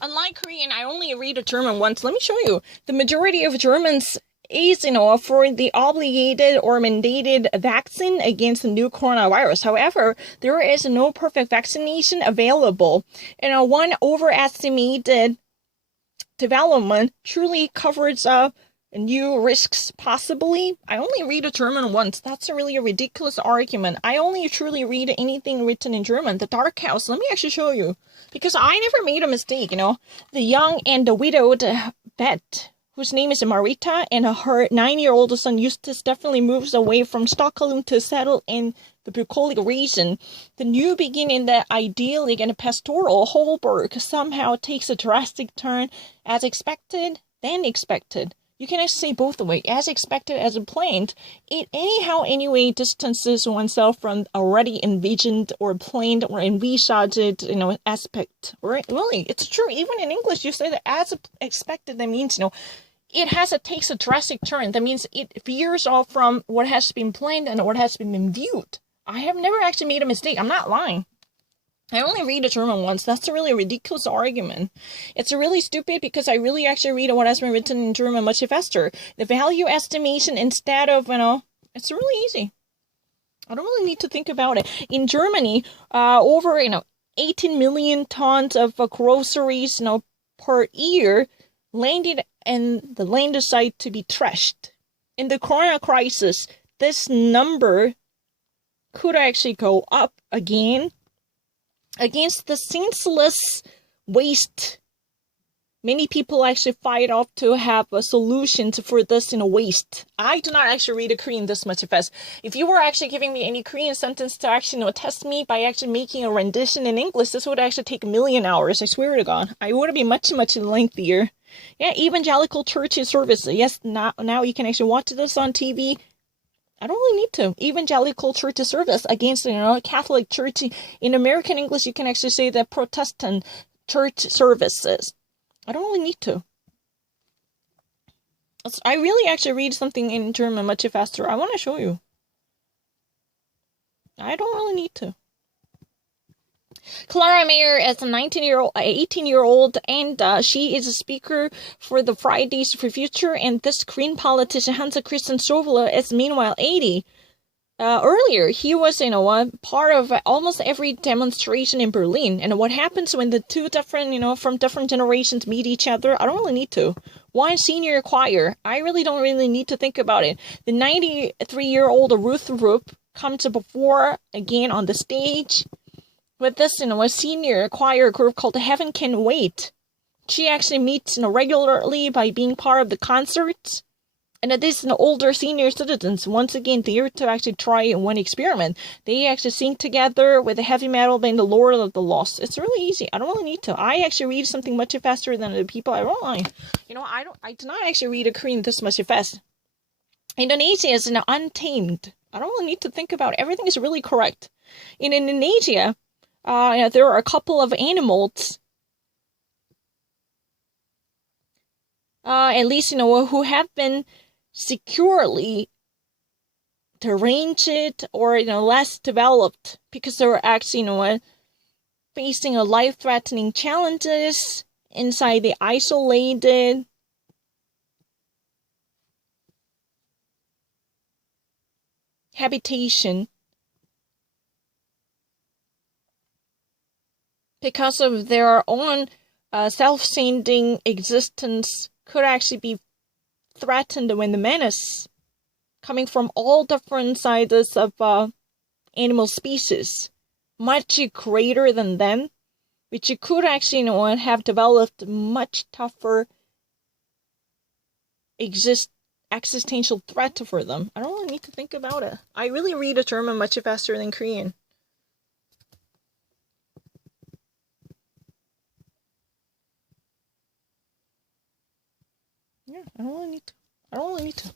Unlike Korean, I only read a German once. Let me show you. The majority of Germans is, for the obligated or mandated vaccine against the new coronavirus. However, there is no perfect vaccination available. One overestimated development truly covers new risks, possibly. I only read a German once. That's a ridiculous argument. I only truly read anything written in German. The Dark House. Let me actually show you. Because I never made a mistake, The young and the widowed vet, whose name is Marita, and her 9-year-old son Eustace definitely moves away from Stockholm to settle in the bucolic region. The new beginning, the idyllic and pastoral Holberg, somehow takes a drastic turn, as expected, then expected. You can actually say both the way, as expected, as planned. It anyway distances oneself from already envisioned or planned or envisaged, aspect. Right? Really, it's true. Even in English, you say that as expected. That means, takes a drastic turn. That means it veers off from what has been planned and what has been viewed. I have never actually made a mistake. I'm not lying. I only read a German once. That's a really ridiculous argument. It's really stupid because I really actually read what has been written in German much faster. The value estimation instead of, it's really easy. I don't really need to think about it. In Germany, over, 18 million tons of groceries, per year landed in the land site to be trashed. In the corona crisis, this number could actually go up again. Against the senseless waste, many people actually fight off to have a solution for this waste. I do not actually read a Korean this much fast. If you were actually giving me any Korean sentence to actually test me by actually making a rendition in English, this would actually take a million hours. I swear to God. I would be much, much lengthier. Yeah, evangelical church service. Yes, now you can actually watch this on TV. I don't really need to. Evangelical church service against, Catholic church. In American English, you can actually say that Protestant church services. I don't really need to. I really actually read something in German much faster. I want to show you. I don't really need to. Clara Mayer is a 18-year-old, and she is a speaker for the Fridays for Future, and this Korean politician, Hans Christian Støvle, is meanwhile 80. Earlier, he was, part of almost every demonstration in Berlin. And what happens when the two different, from different generations meet each other? I don't really need to. One senior choir. I really don't really need to think about it. The 93-year-old Ruth Rupp comes before again on the stage with this, a senior choir group called Heaven Can Wait. She actually meets, regularly by being part of the concerts. And it is older senior citizens, once again, there to actually try one experiment. They actually sing together with the heavy metal band, The Lord of the Lost. It's really easy. I don't really need to. I actually read something much faster than the people I rely on. I do not actually read a Korean this much fast. Indonesia is untamed. I don't really need to think about it. Everything is really correct. In Indonesia, there are a couple of animals, at least, who have been securely deranged or, less developed because they're actually, facing a life-threatening challenges inside the isolated habitation because of their own self-sending existence could actually be threatened when the menace coming from all different sizes of animal species, much greater than them, which could actually have developed much tougher existential threat for them. I don't really need to think about it. I really read a German much faster than Korean. Yeah, I don't really need to.